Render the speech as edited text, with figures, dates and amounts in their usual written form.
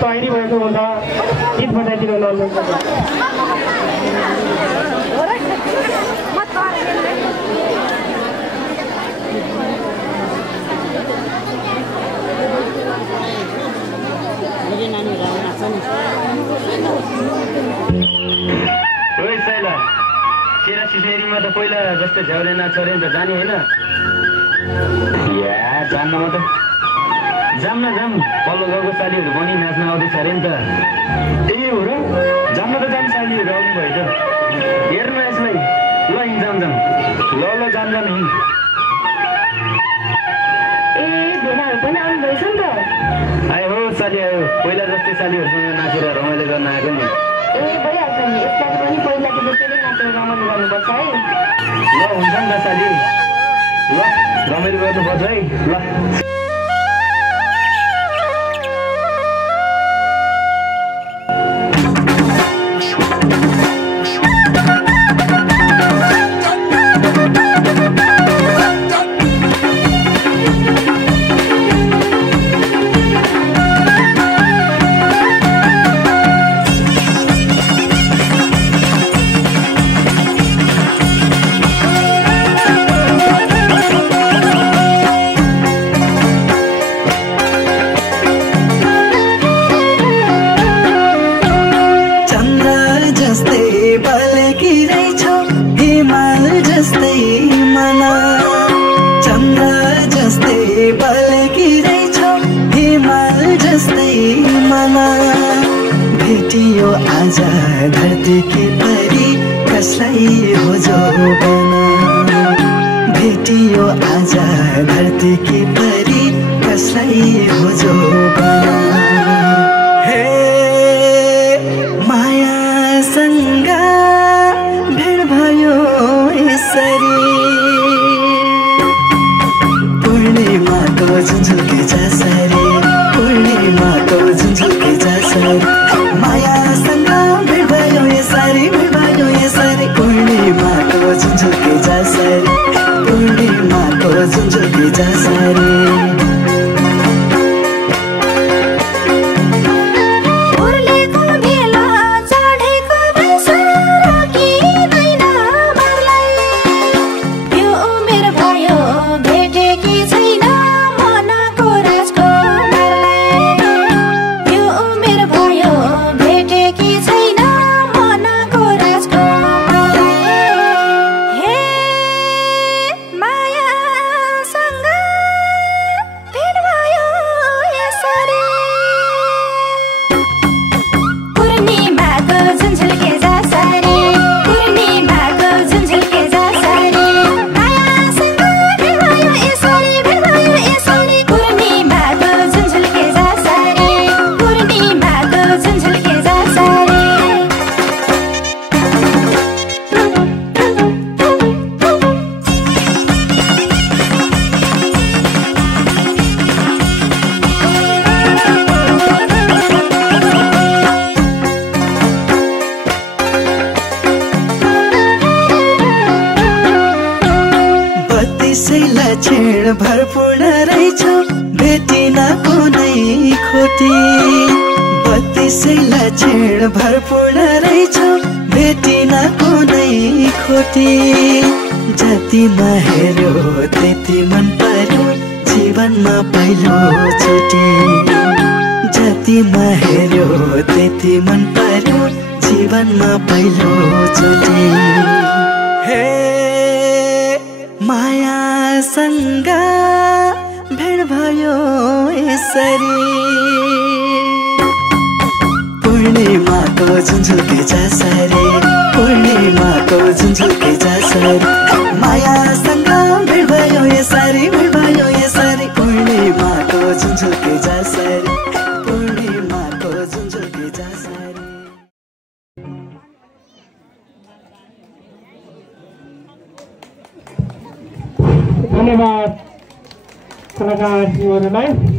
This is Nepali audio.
तयारी भएको हुँदा गीत बजाइदिनु नहुनुहुन्छ सेरा सिसेरीमा त पहिला जस्तै झ्याउरे नाच्छ अरे नि त जाने होइन जान्न म त जाम पल्लो गाउँको सालीहरू पनि नाच्न आउँदैछ अरे नि त ए हो र जान्न त जाम सालीहरू आउनु भयो त हेर्नु यसलाई ल जाम ल जाम हिँड ए भेनाहरू पनि आउनु भएछ नि त आयो हो साली आयो पहिला जस्तै सालीहरूसँग नाचेर रमाइलो गर्न आएको नि ए भइहाल्छ नि यसलाई पनि पहिलाको जस्तै नाचेर रमाइलो गर्नुपर्छ है ल हुन्छ नि त साली ल रमाइलो गर्नुपर्छ है ल धरती परी कसलाई हो जो बना भेटियो आज धरती की परी कसलाई हो जो बना हे मायासँग भेट भयो यसरी पूर्णिमाको झुन्झुके जसरी पूर्णिमाको झुन्झुके जसरी मायासँग भेट भयो यसरी पूर्णिमाको झुन्झुके जसरी पूर्णिमाको झुन्झुके जसरी भरपूर्ण रहेछ भेटिन कुनै खोटी बत्तीसै लक्षण भरपूर्ण रहेछ भेटिन कुनै खोटी जतिमा हेर्यो त्यति मन पर्यो जीवनमा पहिलो चोटि जतिमा हेर्यो त्यति मन पर्यो जीवनमा पहिलो चोटि हे मायासँग भेट भयो यसरी पूर्णिमाको झुन्झुके जसरी पूर्णिमाको झुन्झुके जसरी मायासँग भेट भयो यसरी पूर्णिमाको झुन्झुके जसरी पूर्णिमाको झुन्झुके जसरी। धन्यवाद कलाकारज्यूहरूलाई।